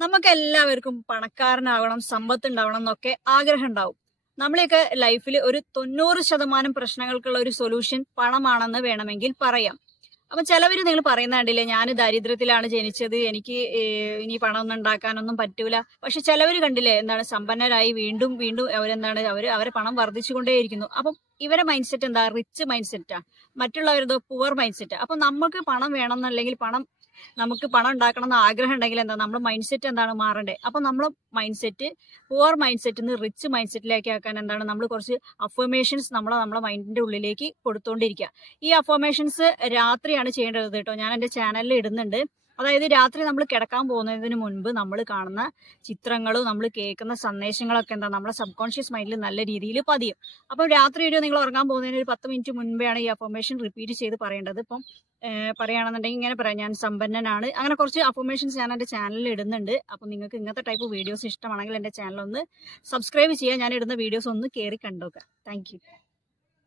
നമുക്ക് എല്ലാവർക്കും പണക്കാരനാവണം സമ്പത്ത് ഉണ്ടാവണം എന്നൊക്കെ ആഗ്രഹം ഉണ്ടാവും നമ്മളെയൊക്കെ ലൈഫിൽ ഒരു തൊണ്ണൂറ് ശതമാനം പ്രശ്നങ്ങൾക്കുള്ള ഒരു സൊല്യൂഷൻ പണമാണെന്ന് വേണമെങ്കിൽ പറയാം. അപ്പൊ ചിലവര് നിങ്ങൾ പറയുന്ന കണ്ടില്ലേ ഞാൻ ദാരിദ്ര്യത്തിലാണ് ജനിച്ചത് എനിക്ക് ഇനി പണമൊന്നും ഉണ്ടാക്കാനൊന്നും പറ്റൂല. പക്ഷെ ചിലവര് കണ്ടില്ലേ എന്താണ് സമ്പന്നരായി വീണ്ടും വീണ്ടും അവരെന്താണ് അവർ അവരെ പണം വർദ്ധിച്ചുകൊണ്ടേയിരിക്കുന്നു. അപ്പം ഇവരെ മൈൻഡ് സെറ്റ് എന്താ റിച്ച് മൈൻഡ് സെറ്റാ മറ്റുള്ളവരത് പുവർ മൈൻഡ് സെറ്റ് അപ്പൊ നമുക്ക് പണം വേണം എന്നല്ലെങ്കിൽ പണം നമുക്ക് പണം ഉണ്ടാക്കണം എന്ന് ആഗ്രഹം ഉണ്ടെങ്കിൽ എന്താ? നമ്മുടെ മൈൻഡ് സെറ്റ് എന്താണ് മാറേണ്ടത് അപ്പൊ നമ്മൾ മൈൻഡ് സെറ്റ് പുവർ മൈൻഡ് സെറ്റിൽ നിന്ന് റിച്ച് മൈൻഡ് സെറ്റിലേക്ക് ആക്കാൻ എന്താണ്? നമ്മൾ കുറച്ച് അഫോമേഷൻസ് നമ്മൾ നമ്മുടെ മൈൻഡിന്റെ ഉള്ളിലേക്ക് കൊടുത്തോണ്ടിരിക്കുക ഈ അഫോമേഷൻസ് രാത്രിയാണ് ചെയ്യേണ്ടത് കേട്ടോ. ഞാൻ എന്റെ ചാനലിൽ ഇടുന്നുണ്ട്. അതായത് രാത്രി നമ്മൾ കിടക്കാൻ പോകുന്നതിന് മുൻപ് നമ്മൾ കാണുന്ന ചിത്രങ്ങളും നമ്മൾ കേൾക്കുന്ന സന്ദേശങ്ങളൊക്കെ എന്താ നമ്മുടെ സബ് കോൺഷ്യസ് മൈൻഡിൽ നല്ല രീതിയിൽ പതിയും. അപ്പം രാത്രി ഒരു നിങ്ങൾ ഉറങ്ങാൻ പോകുന്നതിന് ഒരു പത്ത് മിനിറ്റ് മുൻപെയാണ് ഈ അഫോമേഷൻ റിപ്പീറ്റ് ചെയ്ത് പറയേണ്ടത്. ഇപ്പം പറയുകയാണെന്നുണ്ടെങ്കിൽ ഇങ്ങനെ പറയാം ഞാൻ സമ്പന്നനാണ്. അങ്ങനെ കുറച്ച് അഫോമേഷൻസ് ഞാൻ എന്റെ ചാനലിൽ ഇടുന്നുണ്ട്. അപ്പം നിങ്ങൾക്ക് ഇങ്ങനത്തെ ടൈപ്പ് വീഡിയോസ് ഇഷ്ടമാണെങ്കിൽ എന്റെ ചാനൽ ഒന്ന് സബ്സ്ക്രൈബ് ചെയ്യുക. ഞാൻ ഇടുന്ന വീഡിയോസ് ഒന്ന് കയറി കണ്ടോക്കുക താങ്ക്